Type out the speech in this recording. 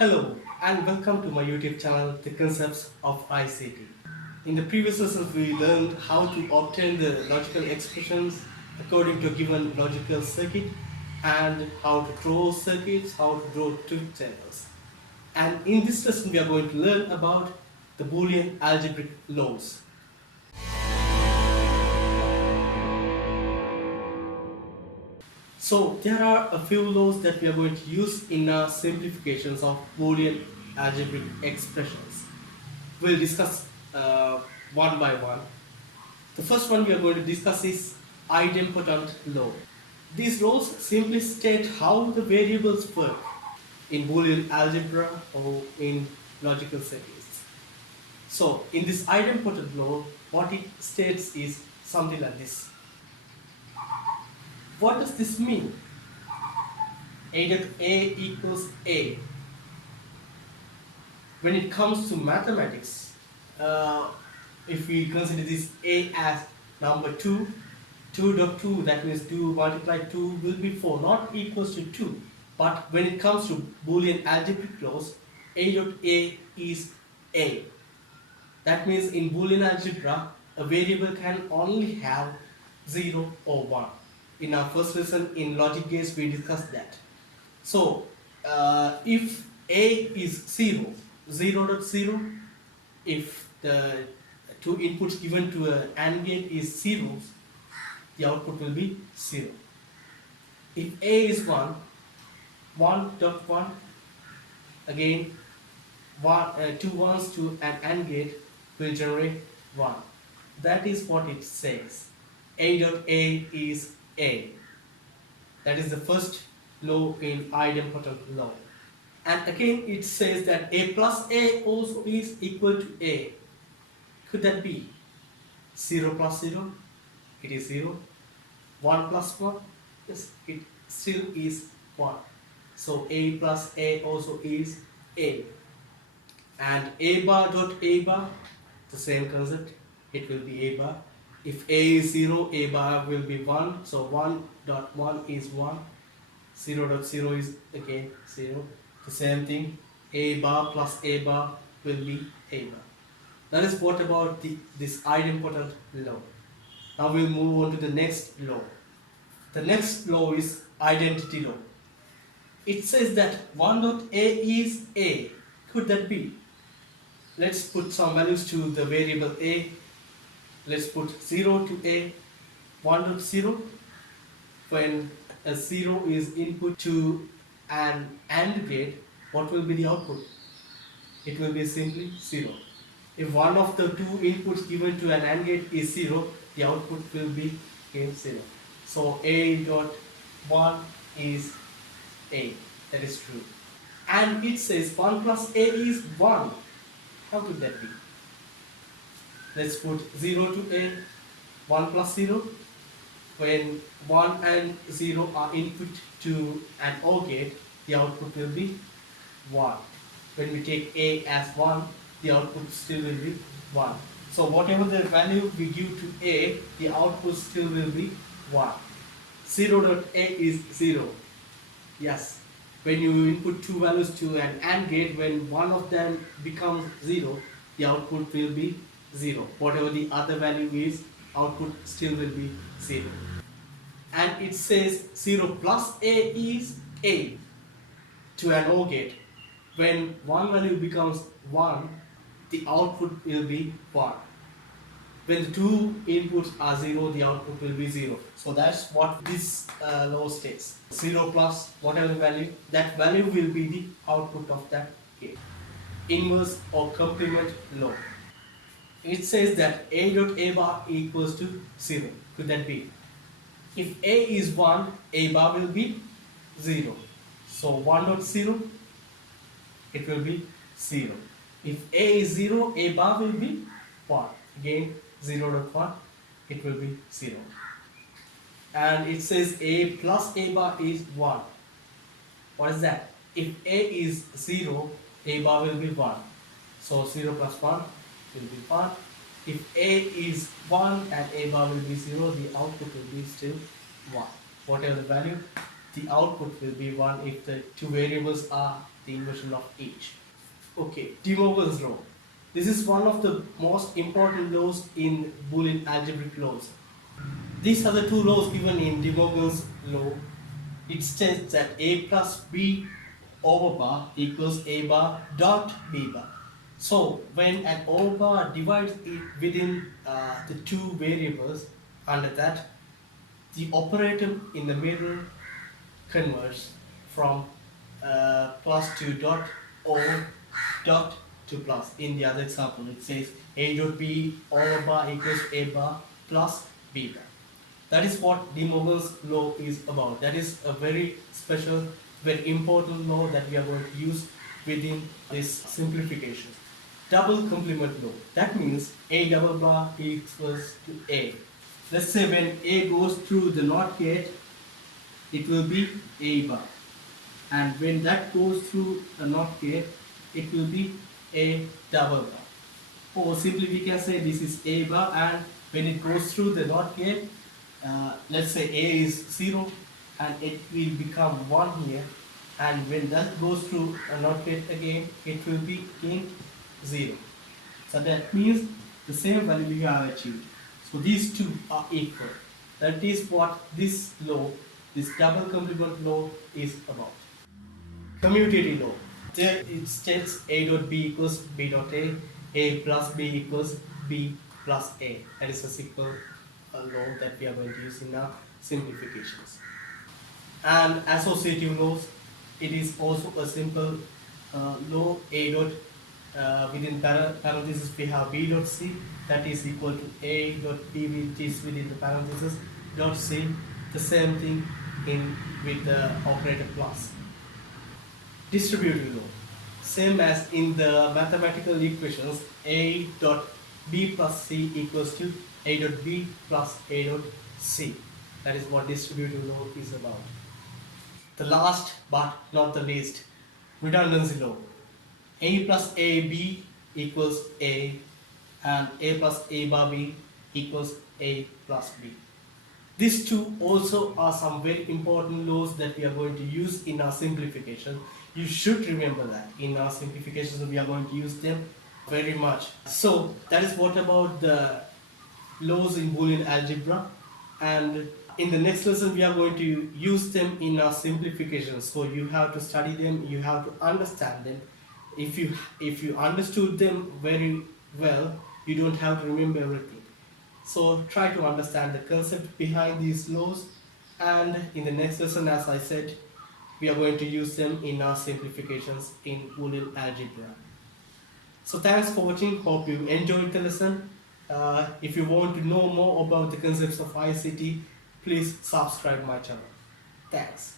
Hello and welcome to my YouTube channel, The Concepts of ICT. In the previous lessons, we learned how to obtain the logical expressions according to a given logical circuit and how to draw circuits, how to draw truth tables. And in this lesson, we are going to learn about the Boolean algebraic laws. So there are a few laws that we are going to use in our simplifications of Boolean algebraic expressions. We'll discuss one by one. The first one we are going to discuss is idempotent law. These laws simply state how the variables work in Boolean algebra or in logical circuits. So in this idempotent law, what it states is something like this. What does this mean? A dot A equals A. When it comes to mathematics, if we consider this A as number 2, 2.2, that means 2 multiplied 2 will be 4, not equals to 2. But when it comes to Boolean algebraic laws, A dot A is A. That means in Boolean algebra, a variable can only have 0 or 1. In our first lesson in logic gates, we discussed that. So, if A is 0, 0.0, if the two inputs given to an AND gate is zeros, the output will be 0. If A is 1, 1.1, again two ones to an AND gate will generate 1. That is what it says. A dot A is A. That is the first law in idempotent law. And again it says that A plus A also is equal to A. Could that be 0 plus 0? It is 0. 1 plus 1? Yes, it still is 1. So A plus A also is A. And A bar dot A bar, the same concept, it will be A bar. If A is 0, A bar will be 1. So 1.1 is 1. 0.0 is again 0. The same thing, A bar plus A bar will be A bar. That is what about this idempotent law. Now we'll move on to the next law. The next law is identity law. It says that 1 dot A is A. Could that be? Let's put some values to the variable A. Let's put 0 to A. 1.0. When a 0 is input to an AND gate, what will be the output? It will be simply 0. If one of the two inputs given to an AND gate is 0, the output will be again 0. So A dot 1 is A. That is true. And it says 1 plus A is 1. How could that be? Let's put 0 to A. 1 plus 0. When 1 and 0 are input to an OR gate, the output will be 1. When we take A as 1, the output still will be 1. So whatever the value we give to A, the output still will be 1. 0 dot A is 0. Yes. When you input two values to an AND gate, when one of them becomes 0, the output will be 0. Whatever the other value is, output still will be 0. And it says 0 plus A is A to an OR gate. When one value becomes 1, the output will be 1. When the two inputs are 0, the output will be 0. So that's what this law states. 0 plus whatever value, that value will be the output of that gate. Inverse or complement law. It says that A dot A bar equals to 0. Could that be? If A is 1, A bar will be 0. So 1.0, it will be 0. If A is 0, A bar will be 1. Again 0.1, it will be 0. And it says A plus A bar is 1. What is that? If A is 0, A bar will be 1. So 0 plus 1 will be 1. If A is 1 and A bar will be 0, the output will be still 1. Whatever the value, the output will be 1 if the two variables are the inversion of each. Okay, De Morgan's law. This is one of the most important laws in Boolean algebraic laws. These are the two laws given in De Morgan's law. It states that a plus b over bar equals a bar dot b bar. So when an over bar divides it within the two variables, under that the operator in the middle converts from plus to dot or dot to plus. In the other example, it says a dot b over bar equals a bar plus b bar. That is what De Morgan's law is about. That is a very special, very important law that we are going to use within this simplification. Double complement law. That means a double bar equals to a. Let's say when a goes through the NOT gate, it will be a bar. And when that goes through a NOT gate, it will be a double bar. Or simply we can say this is a bar, and when it goes through the NOT gate, let's say a is 0 and it will become 1 here, and when that goes through a NOT gate again, it will be again 0. So that means the same value we have achieved. So these two are equal. That is what this law, this double complement law is about. Commutative law. There it states a dot b equals b dot a plus b equals b plus a. That is a simple law that we are going to use in our simplifications. And associative laws, it is also a simple law. A dot within parentheses we have b dot c, that is equal to a dot b, which is within the parentheses dot c. The same thing in with the operator plus. Distributive law, same as in the mathematical equations, a dot b plus c equals to a dot b plus a dot c. That is what distributive law is about. The last but not the least, redundancy law. A plus ab equals a, and a plus a bar b equals a plus b. These two also are some very important laws that we are going to use in our simplification. You should remember that in our simplifications we are going to use them very much. So that is what about the laws in Boolean algebra, and in the next lesson we are going to use them in our simplifications. So you have to study them, you have to understand them. If you understood them very well, you don't have to remember everything. So try to understand the concept behind these laws, and in the next lesson, as I said, we are going to use them in our simplifications in Boolean algebra. So thanks for watching. Hope you enjoyed the lesson. If you want to know more about the concepts of ICT, please subscribe my channel. Thanks.